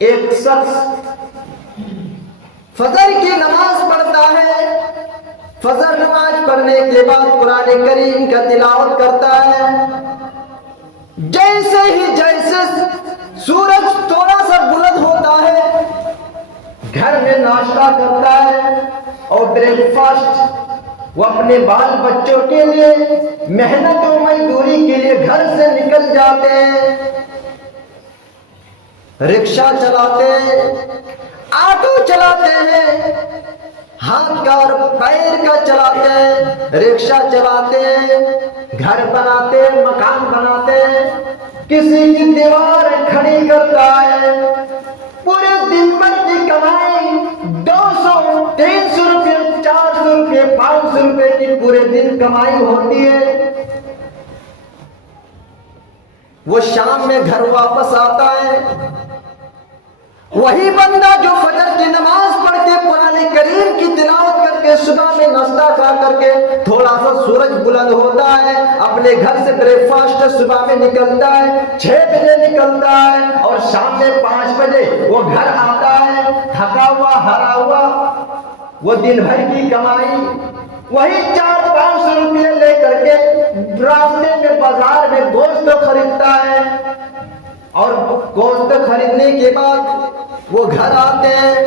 ایک شخص فجر کی نماز پڑھتا ہے، فجر نماز پڑھنے کے بعد قرآن کریم کا تلاوت کرتا ہے، جیسے سورج تھوڑا سا بلند ہوتا ہے گھر میں ناشتہ کرتا ہے اور بریک فاسٹ وہ اپنے بال بچوں کے لیے محنت و مزدوری کے لیے گھر سے نکل جاتے ہیں، رکشہ چلاتے ہیں، آٹو چلاتے ہیں، ہاتھ کا اور پیر کا چلاتے ہیں، رکشہ چلاتے ہیں، گھر بناتے ہیں، مکان بناتے ہیں، کسی کی دیوار کھڑی کرتا ہے، پورے دن بھر کی کمائی 200 300 روپے 400 روپے 500 روپے کی پورے دن کمائی ہوتی ہے، وہ شام میں گھر واپس آتا ہے، وہی بندہ جو فجر کی نماز پڑھ کے قرآن کریم کی تلاوت کر کے صبح میں ناشتہ کھا کر کے تھوڑا سا سورج بلند ہوتا ہے اپنے گھر سے بریک فاسٹ صبح میں نکلتا ہے، 6 بجے نکلتا ہے اور شام میں 5 بجے وہ گھر آتا ہے تھکا ہوا ہرا ہوا، وہ دن بھر کی کمائی وہی 400-500 روپے لے کر کے راستے میں بازار میں گوشت خریدتا ہے، اور گوشت خریدنے کے بعد وہ گھر آتے ہیں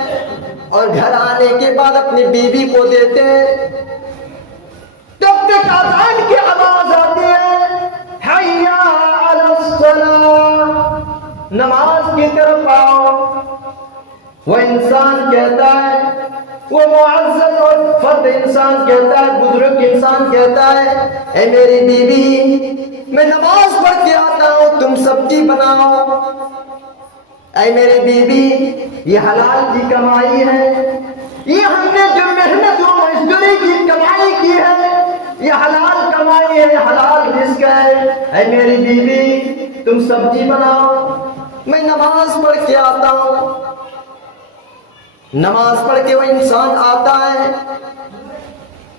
اور گھر آنے کے بعد اپنی بیوی کو دیتے ہیں، تب تک اذان کی آواز آتی ہے، حیا علی الصلاۃ، نماز کی طرف آؤ، وہ انسان کہتا ہے، وہ معزز اور فرد انسان کہتا ہے، بزرگ انسان کہتا ہے، اے میری بیوی میں نماز پڑھ کے آتا ہوں تم سبزی بناؤ، اے میری بیوی یہ حلال کی کمائی ہے، یہ ہم نے جو محنت و مزدوری کی کمائی کی ہے یہ حلال کمائی ہے، حلال رزق ہے، اے میری بیوی تم سبزی بناؤ، میں نماز پڑھ کے آتا ہوں۔ نماز پڑھ کے وہ انسان آتا ہے،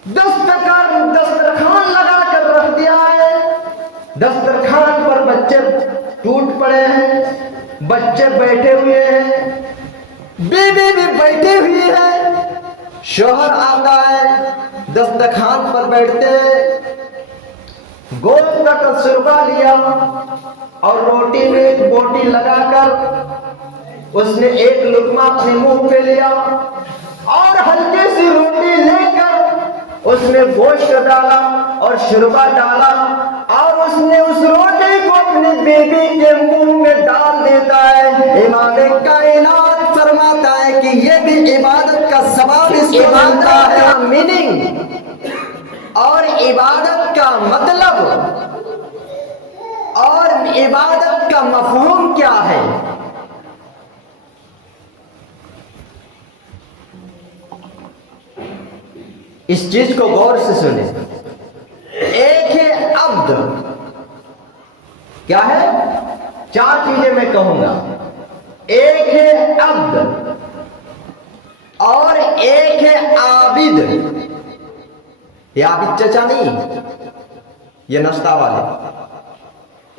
دسترخوان لگا کر رکھ دیا ہے، دسترخوان پر بچے ٹوٹ پڑے ہیں، بچے بیٹھے ہوئے ہیں، بیوی بھی بیٹھی ہوئی ہے، شوہر آتا ہے دسترخوان پر بیٹھتے ہیں، گوشت کا سربا لیا اور روٹی میں ایک بوٹی لگا کر اس نے ایک لقمہ اپنے منہ پہ لیا اور ہلکی سی روٹی لے کر اس میں گوشت ڈالا اور شوربہ ڈالا اور اس نے اس روٹی کو اپنی بیوی کے منہ میں ڈال دیتا ہے۔ امام کائنات فرماتا ہے کہ یہ بھی عبادت کا ثواب اس کو ملتا ہے، میننگ اور عبادت کا مطلب اور عبادت کا مفہوم کیا ہے۔ اس چیز کو غور سے سنیں، ایک ہے عبد، کیا ہے؟ 4 چیزیں میں کہوں گا، ایک ہے عبد اور ایک ہے عابد، یہ عابد چچا نہیں، یہ نشتہ والے،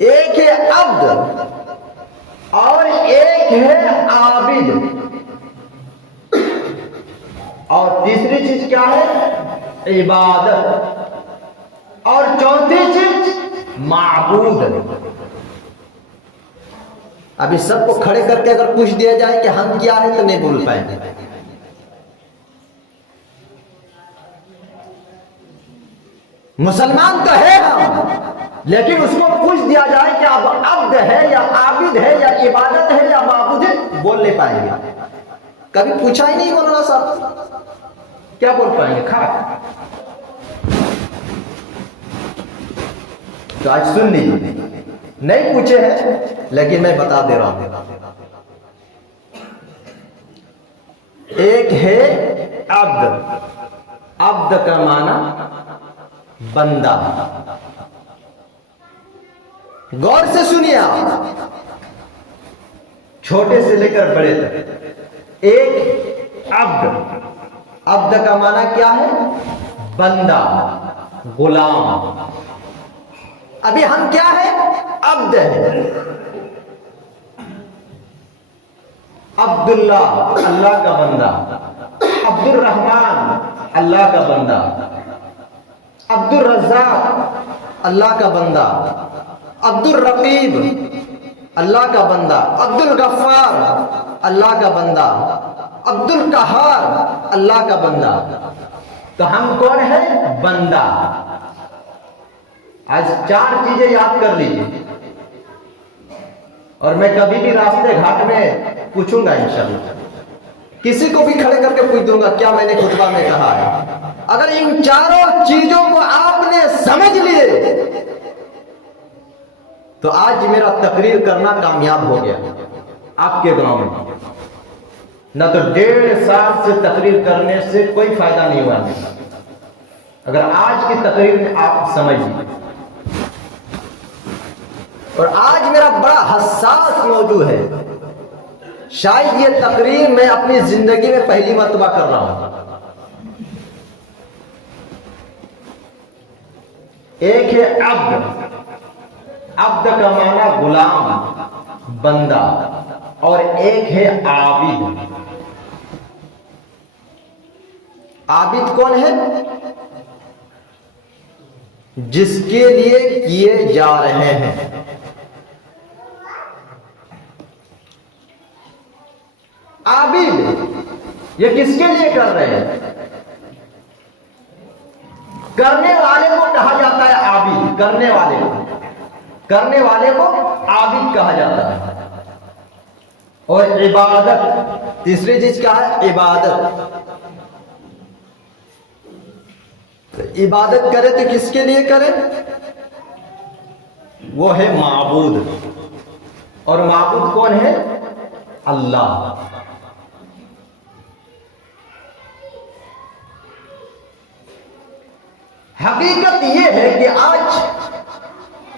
ایک ہے عبد اور ایک ہے عابد، اور تیسری چیز کیا ہے؟ عبادت، اور چوتھی چیز معبود۔ ابھی سب کو کھڑے کر کے اگر پوچھ دیا جائے کہ ہم کیا ہے تو نہیں بول پائیں گے۔ مسلمان تو ہے ہم، لیکن اس کو پوچھ دیا جائے کہ اب عبد ہے یا عابد ہے یا عبادت ہے یا معبود ہے، بول نہیں پائیں گے۔ کبھی پوچھا ہی نہیں مولانا صاحب، کیا بول پائیں گے؟ کھا تو آج سن لیجیے، نہیں پوچھے ہیں لیکن میں بتا دے رہا ہوں۔ ایک ہے عبد، عبد کا معنی بندہ، غور سے سنیے آپ، چھوٹے سے لے کر بڑے تک۔ ایک عبد، عبد کا معنی کیا ہے؟ بندہ، غلام۔ ابھی ہم کیا ہے؟ عبد ہے۔ عبداللہ اللہ کا بندہ، عبد الرحمن اللہ کا بندہ، عبد الرزاق اللہ کا بندہ، عبد الرقیب اللہ کا بندہ، عبد الغفار اللہ کا بندہ، عبد القہار اللہ کا بندہ۔ تو ہم کون ہیں؟ بندہ۔ آج 4 چیزیں یاد کر لیجیے، اور میں کبھی بھی راستے گھاٹ میں پوچھوں گا انشاءاللہ، کسی کو بھی کھڑے کر کے پوچھ دوں گا کیا میں نے خطبہ میں کہا ہے۔ اگر ان 4 چیزوں کو آپ نے سمجھ لیے تو آج میرا تقریر کرنا کامیاب ہو گیا آپ کے گاؤں میں، نہ تو 1.5 سال سے تقریر کرنے سے کوئی فائدہ نہیں ہوا اگر آج کی تقریر میں آپ سمجھ لیں۔ اور آج میرا بڑا حساس موضوع ہے، شاید یہ تقریر میں اپنی زندگی میں پہلی مرتبہ کر رہا ہوں۔ ایک ہے عبد، عبد کا معنی غلام بندہ، اور ایک ہے عابد۔ عابد کون ہے؟ جس کے لیے کیے جا رہے ہیں۔ عابد یہ کس کے لیے کر رہے ہیں؟ کرنے والے کو کہا جاتا ہے عابد، کرنے والے کو عابد کہا جاتا ہے۔ اور عبادت، تیسری چیز کیا ہے؟ عبادت۔ عبادت کرے تو کس کے لیے کرے؟ وہ ہے معبود، اور معبود کون ہے؟ اللہ۔ حقیقت یہ ہے کہ آج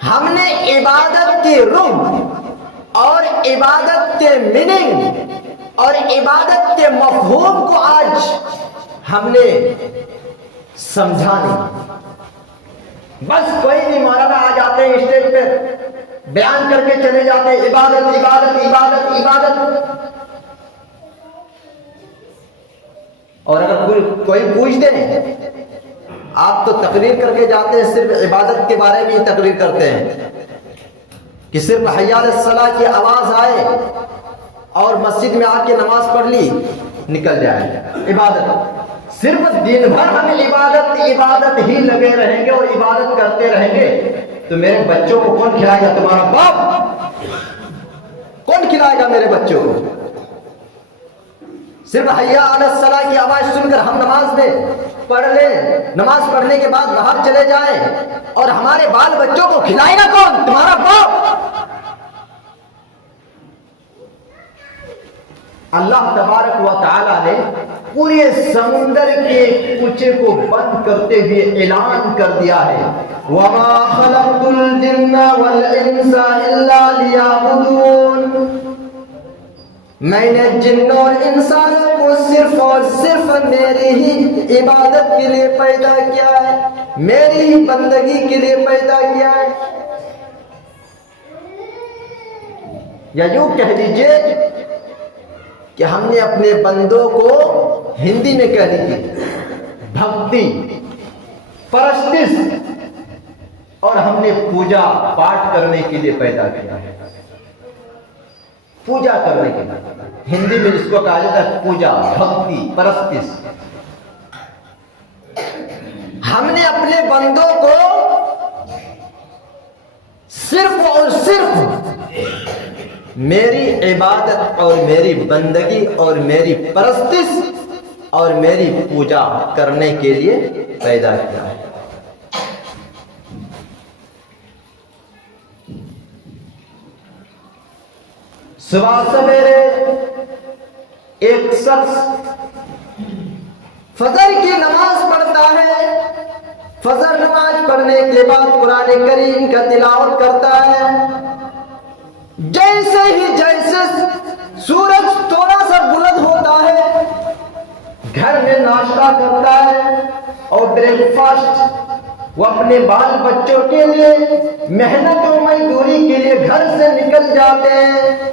ہم نے عبادت کی روح اور عبادت کے میننگ اور عبادت کے مفہوم کو آج ہم نے سمجھا نہیں۔ بس کوئی بھی مولانا آ جاتے ہیں اسٹیج پہ بیان کر کے چلے جاتے ہیں عبادت عبادت عبادت عبادت، اور اگر کوئی پوچھ دے آپ تو تقریر کر کے جاتے ہیں صرف عبادت کے بارے میں ہی تقریر کرتے ہیں کہ صرف حی علی الصلاۃ کی آواز آئے اور مسجد میں آ کے نماز پڑھ لی نکل جائے۔ عبادت صرف دن بھر ہم عبادت ہی لگے رہیں گے اور عبادت کرتے رہیں گے تو میرے بچوں کو کون کھلائے گا؟ تمہارا باپ کون کھلائے گا میرے بچوں کو؟ صرف حی علی الصلاۃ کی آواز سن کر ہم نماز میں پڑھ لیں، نماز پڑھنے کے بعد باہر چلے جائیں اور ہمارے بال بچوں کو کھلائے گا کون؟ تمہارا باپ۔ اللہ تبارک و تعالی نے پورے سمندر کے کوچے کو بند کرتے ہوئے اعلان کر دیا ہے وَمَا خَلَقْتُ الْجِنَّ وَالْإِنسَ إِلَّا لِيَعْبُدُونَ، میں نے جن اور انسانوں کو صرف اور صرف میری ہی عبادت کے لیے پیدا کیا ہے، میری ہی بندگی کے لیے پیدا کیا ہے۔ یا یوں کہہ دیجئے کہ ہم نے اپنے بندوں کو ہندی میں کہہ دیجئے بھکتی، پرستش، اور ہم نے پوجا پاٹ کرنے کے لیے پیدا کیا ہے۔ پوجا کرنے کے لیے ہندی میں اس کو کہا جاتا ہے پوجا، بھکتی، پرستش۔ ہم نے اپنے بندوں کو صرف اور صرف میری عبادت اور میری بندگی اور میری پرستش اور میری پوجا کرنے کے لیے پیدا کیا ہے۔ صبح سویرے ایک شخص فجر کی نماز پڑھتا ہے، فجر نماز پڑھنے کے بعد قرآن کریم کا تلاوت کرتا ہے، جیسے سورج تھوڑا سا بلند ہوتا ہے گھر میں ناشتہ کرتا ہے اور بریک فاسٹ وہ اپنے بال بچوں کے لیے محنت و مزدوری کے لیے گھر سے نکل جاتے ہیں۔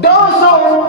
200,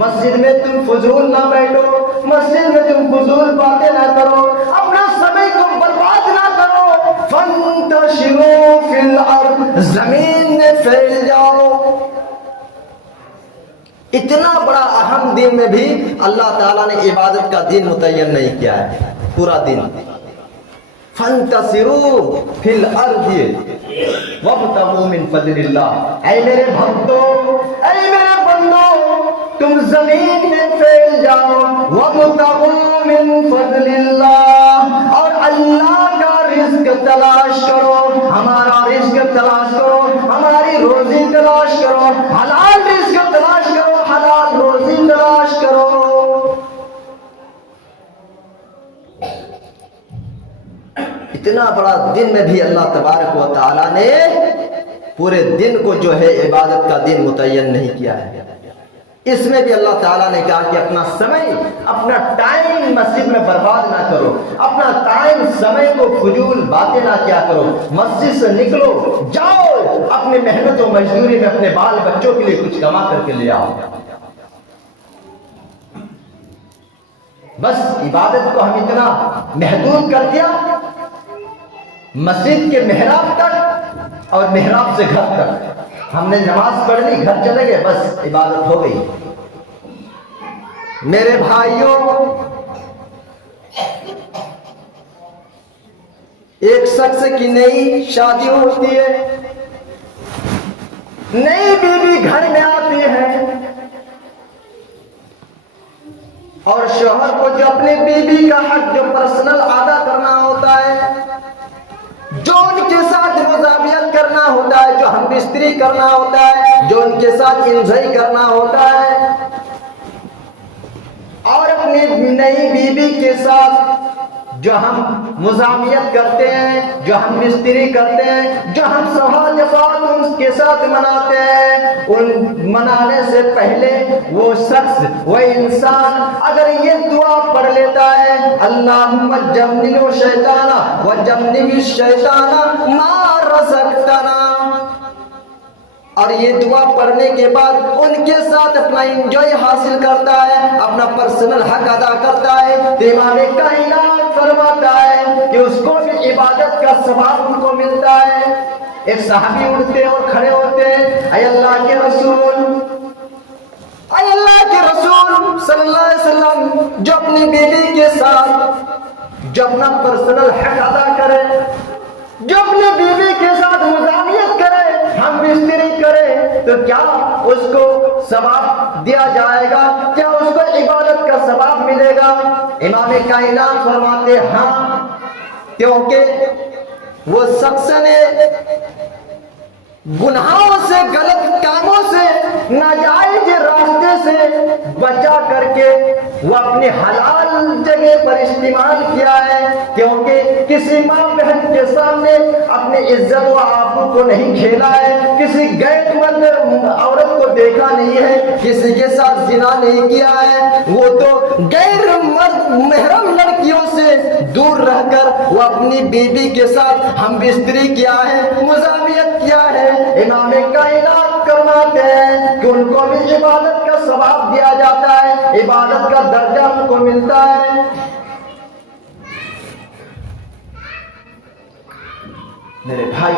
مسجد میں تم فضول نہ بیٹھو, مسجد میں تم فضول باتیں نہ کرو, اپنا سمے کو برباد نہ کرو. فانتشروا فی الارض, زمین میں پھیل جاؤ. اتنا بڑا اہم دن میں بھی اللہ تعالیٰ نے عبادت کا دن متعین نہیں کیا ہے, پورا دن. فانتصروا فی الارض وابتغوا من فضل اللہ. اے میرے بھکتو, اے میرے بندو, تم زمین میں پھیل جاؤ. وابتغوا من فضل اللہ, اور اللہ کا رزق تلاش کرو, ہمارا رزق تلاش کرو, ہماری روزی تلاش کرو, حلال رزق تلاش کرو, حلال روزی تلاش کرو. اتنا بڑا دن میں بھی اللہ تبارک و تعالیٰ نے پورے دن کو جو ہے عبادت کا دن متعین نہیں کیا ہے. اس میں بھی اللہ تعالیٰ نے کہا کہ اپنا سمے, اپنا ٹائم مسجد میں برباد نہ کرو, اپنا ٹائم سمے کو فضول باتیں نہ کیا کرو. مسجد سے نکلو, جاؤ اپنی محنت و مزدوری میں اپنے بال بچوں کے لیے کچھ کما کر کے لے آؤ. بس عبادت کو ہم اتنا محدود کر دیا, مسجد کے محراب تک اور محراب سے گھر تک. ہم نے نماز پڑھ لی, گھر چلے گئے, بس عبادت ہو گئی. میرے بھائیوں, ایک شخص کی نئی شادی ہوتی ہے, نئی بیوی گھر میں آتی ہے, اور شوہر کو جو اپنی بیوی کا حق جو پرسنل ادا کرنا ہوتا ہے, جو ان کے ساتھ مذاکرات کرنا ہوتا ہے, جو ہم بستری کرنا ہوتا ہے, جو ان کے ساتھ انجوائے کرنا ہوتا ہے, اور اپنی نئی بیوی کے ساتھ جو ہم مزاحمت کرتے ہیں, جو ہم مستری کرتے ہیں, جو ہم سوال ان کے ساتھ مناتے ہیں, ان منانے سے پہلے وہ شخص, وہ انسان اگر یہ دعا پڑھ لیتا ہے, اللہم جنبنا الشیطان وجنب الشیطان ما رزقتنا, اور یہ دعا پڑھنے کے بعد ان کے ساتھ اپنا انجوائے حاصل کرتا ہے, اپنا پرسنل حق ادا کرتا ہے, تو امام کائنات فرماتا ہے کہ اس کو بھی عبادت کا ثواب ان کو ملتا ہے. ایک صحابی اٹھتے اور کھڑے ہوتے ہیں, اے اللہ کے رسول, اے اللہ کے رسول صلی اللہ علیہ وسلم, جو اپنی بیوی کے ساتھ جو اپنا پرسنل حق ادا کرے, جو اپنی بیوی کے ساتھ مزاحمت کرے, ہم بستری کرے, تو کیا اس کو ثواب دیا جائے گا, کیا اس کو عبادت کا ثواب ملے گا؟ امام کائنات فرماتے ہاں, کیونکہ وہ شخص نے گناہوں سے, غلط کاموں سے, ناجائز راستے سے بچا کر کے وہ اپنے حلال جگہ پر استعمال کیا ہے, کیونکہ کسی ماں بہن کے سامنے اپنے عزت و آبرو کو نہیں کھیلا ہے, کسی غیر مرد عورت کو دیکھا نہیں ہے, کسی کے ساتھ زنا نہیں کیا ہے, وہ تو غیر مرد محرم لڑکیوں سے دور رہ کر وہ اپنی بیوی کے ساتھ ہم بستری کیا ہے, مزاحمت کیا ہے. امام کائنات فرماتے ہیں کہ ان کو بھی عبادت کا ثواب دیا جاتا ہے, عبادت کا درجہ ان کو ملتا ہے. میرے بھائی,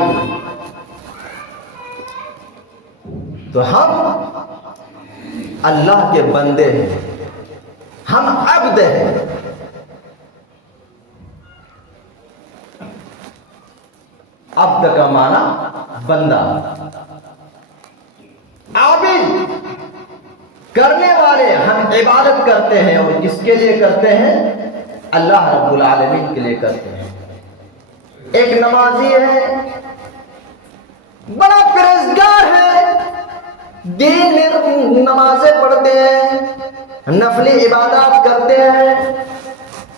تو ہم اللہ کے بندے ہیں, ہم عبد ہیں. عبد کا معنی بندہ, عابد کرنے والے. ہم عبادت کرتے ہیں اور کس کے لیے کرتے ہیں؟ اللہ رب العالمین کے لیے کرتے ہیں. ایک نمازی ہے, بڑا پرہیزگار ہے, دین میں نمازیں پڑھتے ہیں, نفلی عبادات کرتے ہیں,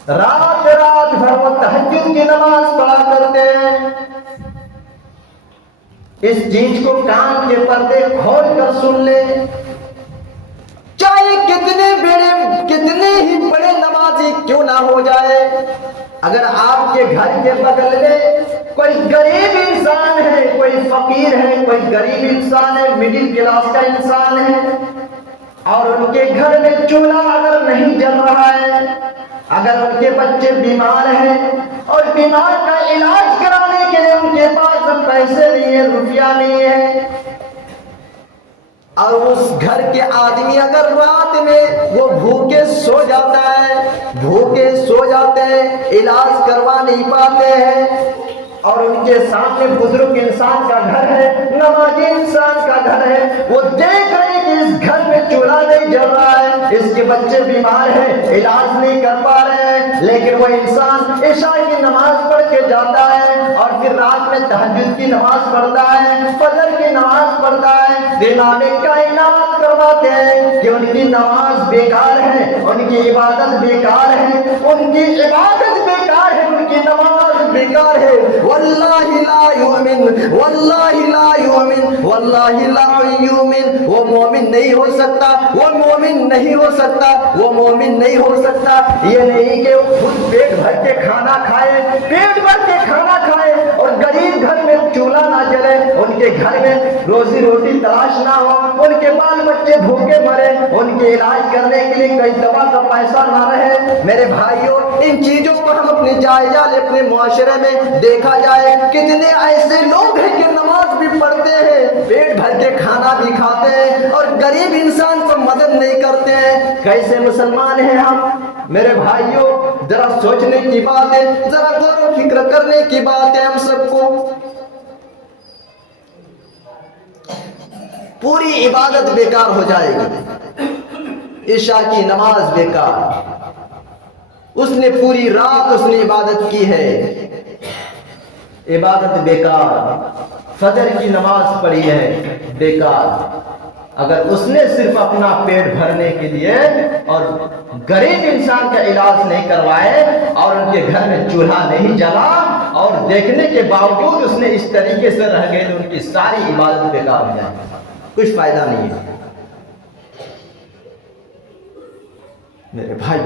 رات رات بھر وہ تہجد کی نماز پڑھا کرتے ہیں. اس چیز کو کان کے پردے کھول کر سن لے, چاہے کتنے ہی بڑے نمازی کیوں نہ ہو جائے, اگر آپ کے گھر کے بغل میں کوئی غریب انسان ہے, کوئی فقیر ہے, کوئی غریب انسان ہے, مڈل کلاس کا انسان ہے, اور ان کے گھر میں چولہا اگر نہیں جل رہا ہے، اگر ان کے بچے بیمار ہیں اور بیمار کا علاج کرانے کے لیے ان کے پاس پیسے نہیں ہے، روپیہ نہیں ہے، اور اس گھر کے آدمی اگر رات میں وہ بھوکے سو جاتا ہے، بھوکے سو جاتے ہیں، علاج کروا نہیں پاتے ہیں، اور ان کے سامنے بزرگ انسان کا گھر ہے، نمازی انسان کا گھر ہے، وہ دیکھ رہے ہیں کہ اس گھر میں چولہا نہیں جل رہا ہے، اس کے بچے بیمار ہیں، علاج نہیں کر پا رہے ہیں، لیکن وہ انسان عشاء کی نماز پڑھ کے جاتا ہے اور پھر رات میں تہجد کی نماز پڑھتا ہے، فجر کی نماز پڑھتا ہے، امام کائنات کرواتے ہیں کہ ان کی نماز بیکار ہے، ان کی عبادت بیکار ہے، ان کی عبادت بیکار ہے، ان کی نماز بیکار ہے، واللہ لا یؤمن، واللہ لا یؤمن، واللہ لا یؤمن، وہ مومن نہیں ہو سکتا، وہ مومن نہیں ہو سکتا، وہ مومن نہیں ہو سکتا۔ یہ نہیں کہ وہ خود پیٹ بھر کے کھانا کھائے، پیٹ بھر کے کھانا کھائے اور غریب گھر میں چولہا نہ جلے، ان کے گھر میں روزی روٹی تلاش نہ ہو، ان کے بال بچے بھوکے مرے، ان کے علاج کرنے کے لیے کئی دوا کا پیسہ نہ رہے۔ میرے بھائیوں، ان چیزوں کو ہم اپنے جائزہ لے، اپنے معاشرے میں دیکھا جائے کتنے ایسے لوگ ہیں کہ نماز بھی پڑھتے ہیں، پیٹ بھر کے کھانا بھی کھاتے ہیں اور غریب انسان کو مدد نہیں کرتے ہیں۔ کیسے مسلمان ہیں ہم؟ میرے بھائیوں، ذرا سوچنے کی بات ہے، ذرا غور و فکر کرنے کی بات ہے ہم سب کو۔ پوری عبادت بیکار ہو جائے گی، عشاء کی نماز بیکار، اس نے پوری رات اس نے عبادت کی ہے، عبادت بیکار، فجر کی نماز پڑھی ہے بیکار، اگر اس نے صرف اپنا پیٹ بھرنے کے لیے اور غریب انسان کا علاج نہیں کروائے اور ان کے گھر میں چولہا نہیں جلا اور دیکھنے کے باوجود اس نے اس طریقے سے رہ گئے تو ان کی ساری عبادت بیکار ہو جائے، کچھ فائدہ نہیں ہے۔ میرے بھائی،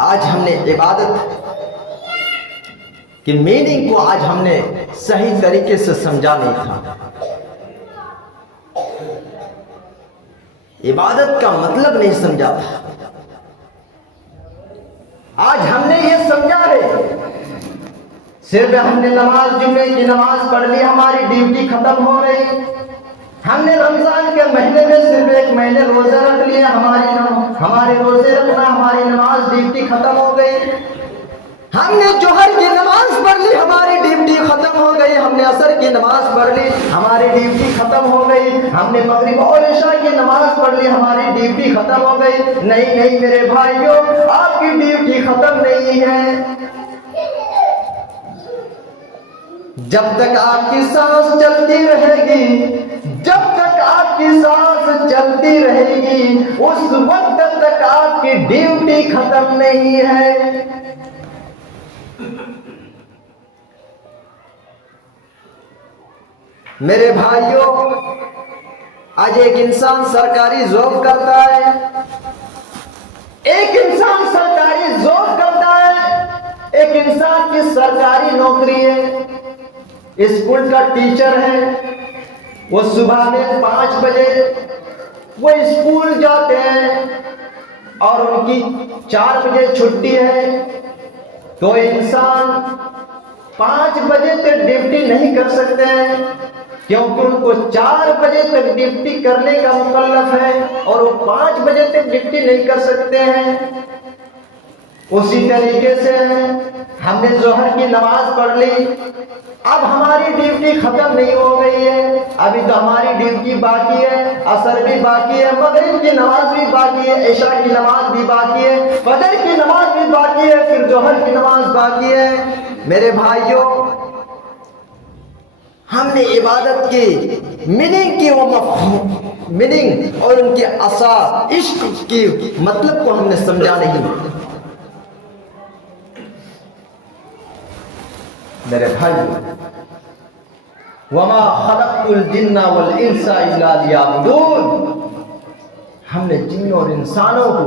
آج ہم نے عبادت کہ میننگ کو آج ہم نے صحیح طریقے سے سمجھا نہیں تھا۔ عبادت کا مطلب نہیں سمجھا تھا۔ آج ہم نے یہ سمجھا ہے، صرف ہم نے نماز، جمعے کی نماز پڑھ لی، ہماری ڈیوٹی ختم ہو گئی۔ ہم نے رمضان کے مہینے میں صرف ایک مہینے روزے رکھ لیے، ہمارے روزے رکھنا، ہماری نماز ڈیوٹی ختم ہو گئی۔ ہم نے جوہر کی نماز پڑھ لی، ہماری ڈیوٹی ختم ہو گئی۔ ہم نے عصر کی نماز پڑھ لی، ہماری ڈیوٹی ختم ہو گئی۔ ہم نے مغرب اور عشاء کی نماز پڑھ لی، ہماری ڈیوٹی ختم ہو گئی۔ نہیں نہیں میرے بھائیوں، آپ کی ڈیوٹی ختم نہیں ہے۔ جب تک آپ کی سانس چلتی رہے گی، جب تک آپ کی سانس چلتی رہے گی، اس وقت تک آپ کی ڈیوٹی ختم نہیں ہے۔ میرے بھائیوں، آج ایک انسان سرکاری جاب کرتا ہے، ایک انسان سرکاری جاب کرتا ہے، ایک انسان کی سرکاری نوکری ہے، اسکول کا ٹیچر ہے، وہ صبح میں 5 بجے وہ اسکول جاتے ہیں اور ان کی 4 بجے چھٹی ہے، تو انسان 5 بجے تک ڈیوٹی نہیں کر سکتے ہیں، کیونکہ ان کو 4 بجے تک ڈیوٹی کرنے کا مکلف ہے اور وہ 5 بجے تک ڈیوٹی نہیں کر سکتے ہیں۔ اسی طریقے سے ہم نے ظہر کی نماز پڑھ لی، اب ہماری ڈیوٹی ختم نہیں ہو گئی ہے، ابھی تو ہماری ڈیوٹی باقی ہے، عصر بھی باقی ہے، مغرب کی نماز بھی باقی ہے، عشاء کی نماز بھی باقی ہے، فجر کی نماز بھی باقی ہے، پھر ظہر کی نماز باقی ہے۔ میرے بھائیوں، ہم نے عبادت کی میننگ کی، وہ مفہوم میننگ اور ان کے اساس، عشق کی مطلب کو ہم نے سمجھا نہیں۔ میرے بھائی، وما خلقت الجن والانس الا لیعبدون، ہم نے جن اور انسانوں کو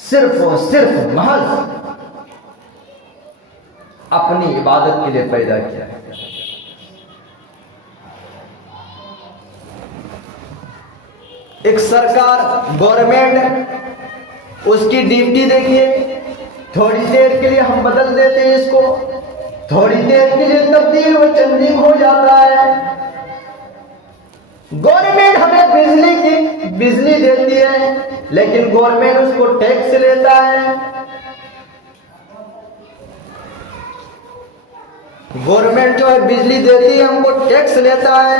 صرف اور صرف محض اپنی عبادت کے لیے پیدا کیا ہے۔ ایک سرکار گورنمنٹ اس کی ڈیوٹی دیکھیے، تھوڑی دیر کے لیے ہم بدل دیتے ہیں اس کو، تھوڑی دیر کے لیے تبدیل و چینجنگ ہو جاتا ہے۔ گورنمنٹ ہمیں بجلی دیتی ہے، لیکن گورنمنٹ اس کو ٹیکس لیتا ہے۔ گورنمنٹ جو ہے بجلی دیتی ہے، ہم کو ٹیکس لیتا ہے۔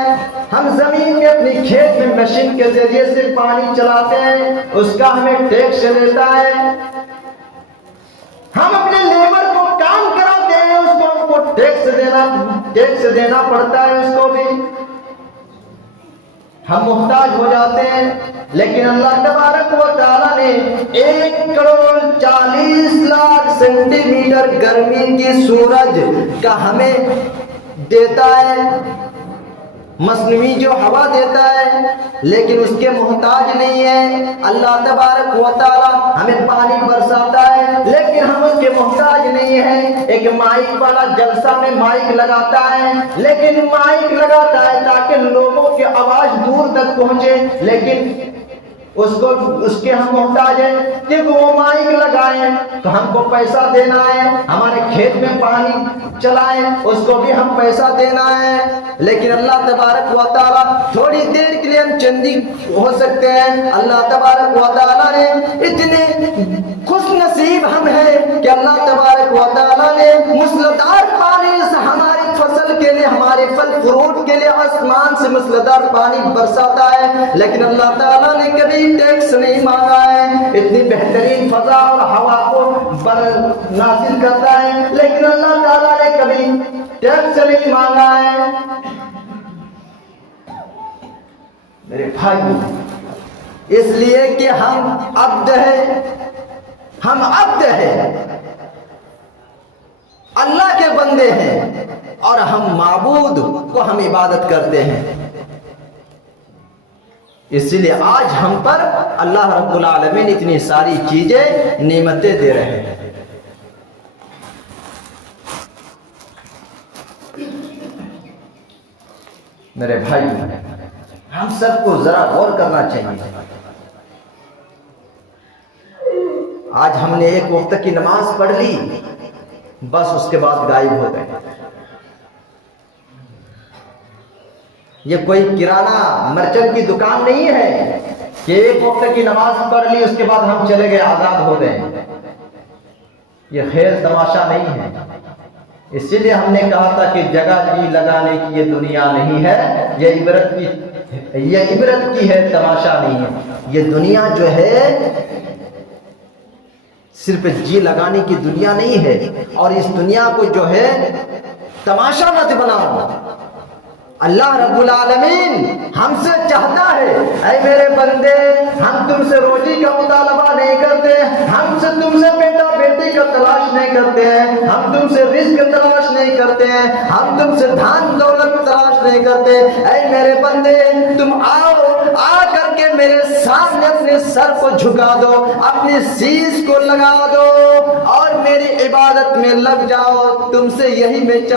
ہم زمین میں اپنی کھیت میں مشین کے ذریعے سے پانی چلاتے ہیں، اس کا ہمیں ٹیکس لیتا ہے۔ ہم اپنے لیبر کو کام کراتے ہیں، اس کو ہم کو ٹیکس دینا پڑتا ہے، اس کو بھی ہم محتاج ہو جاتے ہیں۔ لیکن اللہ تبارک و تعالیٰ نے 1,40,00,000 سینٹی میٹر گرمی کی سورج کا ہمیں دیتا ہے، مصنوعی جو ہوا دیتا ہے، لیکن اس کے محتاج نہیں ہے۔ اللہ تبارک و تعالیٰ ہمیں پانی برساتا ہے، لیکن ہم اس کے محتاج نہیں ہیں۔ ایک مائک والا جلسہ میں مائک لگاتا ہے، لیکن مائک لگاتا ہے تاکہ لوگوں کی آواز دور تک پہنچے، لیکن اس کے ہم محتاج ہیں کہ وہ مائک لگائیں تو ہم کو پیسہ دینا ہے، ہمارے کھیت میں پانی چلائیں اس کو بھی ہم پیسہ دینا ہے۔ لیکن اللہ تبارک و تعالیٰ تھوڑی دیر کے لیے ہم چندی ہو سکتے ہیں۔ اللہ تبارک و تعالیٰ نے اتنے خوش نصیب ہم ہیں کہ اللہ تبارک و تعالیٰ نے موسلادھار پانی سے ہماری فصل کے لیے، ہمارے پھل فروٹ کے لیے آسمان سے موسلادھار پانی برساتا ہے، لیکن اللہ تعالیٰ نے کبھی ٹیکس نہیں مانگا ہے۔ اتنی بہترین فضا اور ہوا کو نازل کرتا ہے، لیکن اللہ تعالیٰ نے کبھی ٹیکس نہیں مانگا ہے۔ میرے بھائی، اس لیے کہ ہم عبد ہیں، ہم عبد ہیں، اللہ کے بندے ہیں، اور ہم معبود کو ہم عبادت کرتے ہیں۔ اس لیے آج ہم پر اللہ رب العالمین اتنی ساری چیزیں نعمتیں دے رہے ہیں۔ میرے بھائی، ہم سب کو ذرا غور کرنا چاہیے۔ آج ہم نے ایک وقت کی نماز پڑھ لی، بس اس کے بعد غائب ہو گئے۔ یہ کوئی کرانہ مرچنٹ کی دکان نہیں ہے کہ ایک وقت کی نماز پڑھ لی اس کے بعد ہم چلے گئے، آزاد ہو گئے۔ یہ خیز تماشا نہیں ہے۔ اسی لیے ہم نے کہا تھا کہ جگہ جی لگانے کی یہ دنیا نہیں ہے، یہ عبرت کی ہے، تماشا نہیں ہے۔ یہ دنیا جو ہے صرف جی لگانے کی دنیا نہیں ہے، اور اس دنیا کو جو ہے تماشا مت بناؤ۔ اللہ رب العالمین ہم سے چاہتا ہے، اے میرے بندے، ہم تم سے روزی کا مطالبہ نہیں کرتے، ہم سے تم سے بیٹا بیٹی کا تلاش نہیں کرتے ہیں، ہم تم سے رزق تلاش نہیں کرتے ہیں، ہم تم سے دھن دولت تلاش نہیں کرتے۔ اے میرے بندے، تم آ کر کے میرے سامنے اپنے سر کو جھکا دو، اپنی سیس کو لگا دو اور میری عبادت میں لگ جاؤ۔ تم سے یہی میں